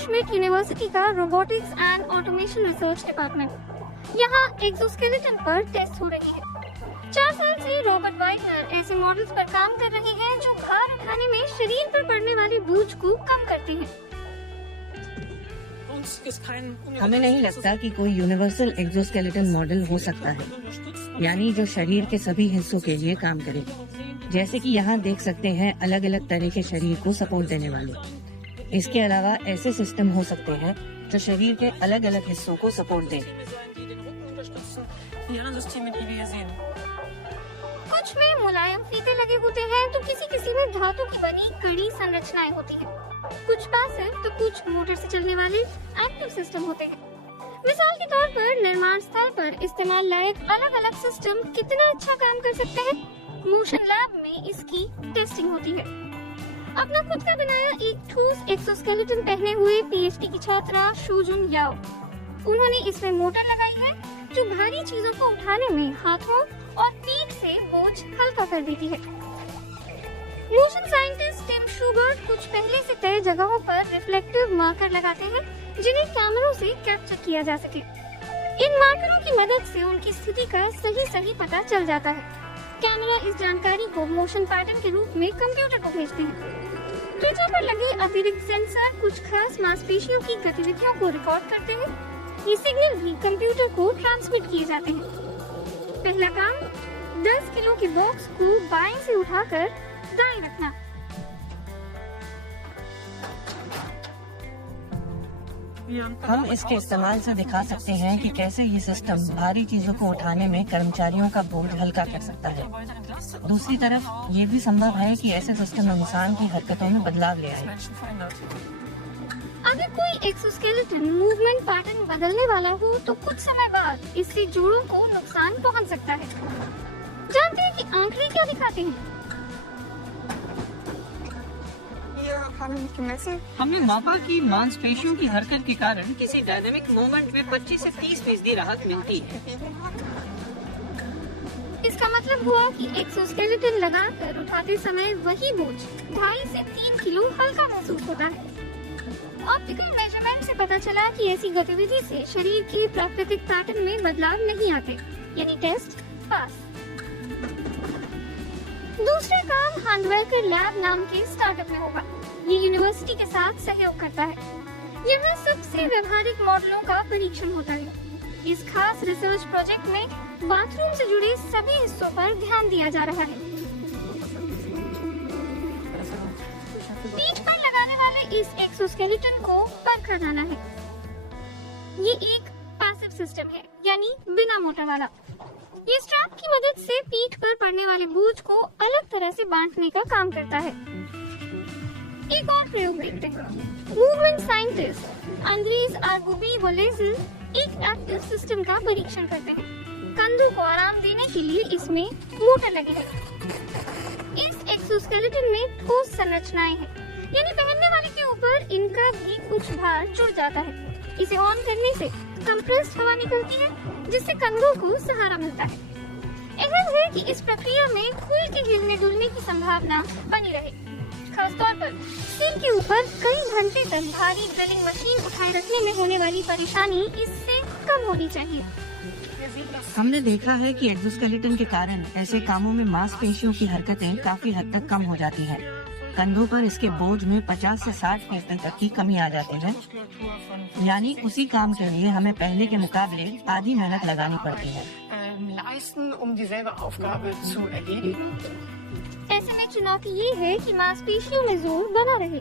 Schmidt university का robotics and automation research department. यहाँ exoskeleton पर टेस्ट हो रही है। 4 साल से रॉबर्ट वाइटनर ऐसे मॉडल्स पर काम कर रहे हैं जो भार उठाने में शरीर पर पड़ने वाले बोझ को कम करते हैं। हमें नहीं लगता कि कोई यूनिवर्सल एक्सोस्केलेटन मॉडल हो सकता है, यानी जो शरीर के सभी हिस्सों के लिए काम करे। जैसे कि यहाँ देख सकते हैं अलग अलग तरह के शरीर को सपोर्ट देने वाले। इसके अलावा ऐसे सिस्टम हो सकते हैं जो शरीर के अलग अलग हिस्सों को सपोर्ट दें। कुछ में मुलायम फीते लगे होते हैं तो किसी में धातु की बनी कड़ी संरचनाएं होती हैं। कुछ पैसिव तो कुछ मोटर से चलने वाले एक्टिव सिस्टम होते हैं। मिसाल के तौर पर निर्माण स्थल पर इस्तेमाल लायक अलग अलग सिस्टम कितना अच्छा काम कर सकते हैं, मोशन लैब में इसकी टेस्टिंग होती है। अपना खुद का बनाया एक ठोस एक्सोस्केलेटन पहने हुए पीएचडी की छात्रा शूजुन याओ, उन्होंने इसमें मोटर लगाई है जो भारी चीजों को उठाने में हाथों और पीठ से बोझ हल्का कर देती है। मोशन साइंटिस्ट टिम शूबर्ट कुछ पहले से तय जगहों पर रिफ्लेक्टिव मार्कर लगाते हैं जिन्हें कैमरों से कैप्चर किया जा सके। इन मार्करों की मदद से उनकी स्थिति का सही पता चल जाता है। कैमरा इस जानकारी को मोशन पैटर्न के रूप में कंप्यूटर को भेजते हैं। त्वचा पर लगे अतिरिक्त सेंसर कुछ खास मांसपेशियों की गतिविधियों को रिकॉर्ड करते हैं। ये सिग्नल भी कंप्यूटर को ट्रांसमिट किए जाते हैं। पहला काम 10 किलो के बॉक्स को बाएं से उठाकर दाएं रखना। हम इसके इस्तेमाल से दिखा सकते हैं कि कैसे ये सिस्टम भारी चीजों को उठाने में कर्मचारियों का बोझ हल्का कर सकता है। दूसरी तरफ ये भी संभव है कि ऐसे सिस्टम इंसान की हरकतों में बदलाव ले आए। अगर कोई एक्सोस्केलेटन मूवमेंट पैटर्न बदलने वाला हो तो कुछ समय बाद इससे जोड़ों को नुकसान पहुंच सकता है। जानते हैं कि आंकड़े क्या दिखाते हैं? हमने मापा कि मांसपेशियों की हरकत के कारण किसी डायनामिक मूवमेंट में 25 से 30% राहत मिलती है। इसका मतलब हुआ कि एक्सोस्केलेटन लगाकर उठाते समय वही बोझ 2.5 से 3 किलो हल्का महसूस होता है। ऑप्टिकल मेजरमेंट से पता चला कि ऐसी गतिविधि से शरीर के प्राकृतिक पैटर्न में बदलाव नहीं आते, यानी टेस्ट पास। दूसरा काम हांडवेकर लैब नाम के स्टार्टअप में होगा। ये यूनिवर्सिटी के साथ सहयोग करता है। यहाँ सबसे व्यवहारिक मॉडलों का परीक्षण होता है। इस खास रिसर्च प्रोजेक्ट में बाथरूम से जुड़े सभी हिस्सों पर ध्यान दिया जा रहा है। पीठ पर लगाने वाले इस एक्सोस्केलेटन को परखा जाना है। ये एक पैसिव सिस्टम है, यानी बिना मोटर वाला। ये स्ट्रैप की मदद से पीठ पर पड़ने वाले बोझ को अलग तरह से बांटने का काम करता है। एक और प्रयोग देखते हैं। मूवमेंट साइंटिस्ट अंद्रीज आर्गुबी-वोलेजिल एक एक्टिव सिस्टम का परीक्षण करते हैं। कंधों को आराम देने के लिए इसमें मोटर लगे हैं। इस एक्सोस्केलेटन में ठोस संरचनाएं हैं, यानी पहनने वाले के ऊपर इनका भी कुछ भार जुड़ जाता है। इसे ऑन करने से कंप्रेस्ड हवा निकलती है जिससे कंधों को सहारा मिलता है। अहम है कि इस प्रक्रिया में खुल के हिलने डुलने की संभावना बनी रहे। खासतौर पर सिर के ऊपर कई घंटे तक भारी ड्रिलिंग मशीन उठाए रखने में होने वाली परेशानी इससे कम होनी चाहिए। हमने देखा है कि एक्सोस्केलेटन के कारण ऐसे कामों में मांसपेशियों की हरकतें काफी हद तक कम हो जाती हैं। कंधों पर इसके बोझ में 50 से 60% तक की कमी आ जाती है, यानी उसी काम के लिए हमें पहले के मुकाबले आधी मेहनत लगानी पड़ती है। ऐसे में चुनौती ये है कि मांसपेशियों में जोर बना रहे।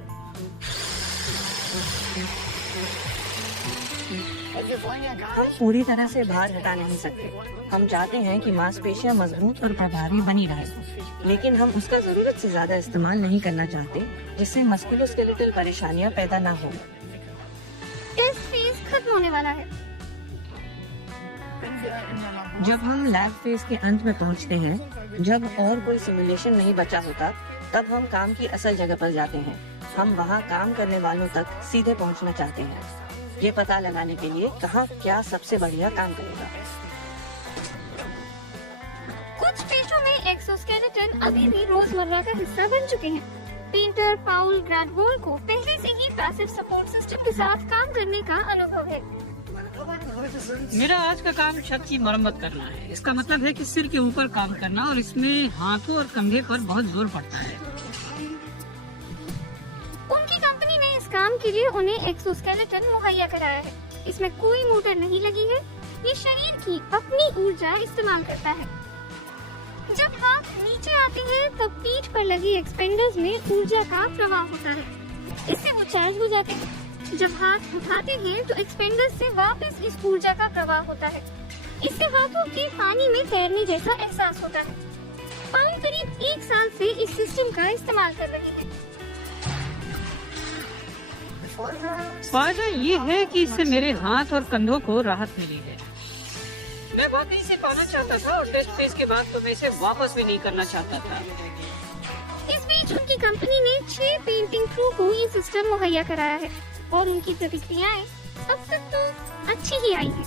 हम पूरी तरह से भार हटा नहीं सकते। हम चाहते हैं कि मांसपेशियां मजबूत और प्रभावी बनी रहें, लेकिन हम उसका जरूरत से ज्यादा इस्तेमाल नहीं करना चाहते जिससे मस्कुलोस्केलेटल परेशानियां पैदा ना हो। टेस्ट फेज खत्म होने वाला है। जब हम लैब फेज के अंत में पहुंचते हैं, जब और कोई सिमुलेशन नहीं बचा होता, तब हम काम की असल जगह पर जाते हैं। हम वहां काम करने वालों तक सीधे पहुंचना चाहते हैं, ये पता लगाने के लिए कहाँ क्या सबसे बढ़िया काम करेगा। कुछ पेशों में एक्सोस्केलेटन अभी भी रोजमर्रा का हिस्सा बन चुके हैं। पेंटर पाउल ग्रैडवॉल को पहले से ही पैसिव सपोर्ट सिस्टम के साथ काम करने का अनुभव है। मेरा आज का काम छत की मरम्मत करना है। इसका मतलब है कि सिर के ऊपर काम करना और इसमें हाथों और कंधे पर बहुत जोर पड़ता है। उनकी कंपनी ने इस काम के लिए उन्हें एक्सोस्केलेटन मुहैया कराया है। इसमें कोई मोटर नहीं लगी है। ये शरीर की अपनी ऊर्जा इस्तेमाल करता है। जब हाथ नीचे आते हैं तब पीठ पर लगी एक्सपेंडर्स में ऊर्जा का प्रवाह होता है। इससे वो चार्ज हो जाते हैं। जब हाथ उठाते हैं तो एक्सपेंडर्स से वापस इस ऊर्जा का प्रवाह होता है। इससे हाथों के पानी में तैरने जैसा एहसास होता है। पाम करीब 1 साल से इस सिस्टम का इस्तेमाल कर रहे हैं। फायदा ये है कि इससे मेरे हाथ और कंधों को राहत मिली है। मैं वाकई से पाना चाहता था और टेस्ट फेज के बाद तो मैं इसे वापस भी नहीं करना चाहता था। इस बीच उनकी कंपनी ने 6 पेंटिंग क्रू को ये सिस्टम मुहैया कराया है और उनकी प्रतिक्रियाएं अब तक तो अच्छी ही आई है।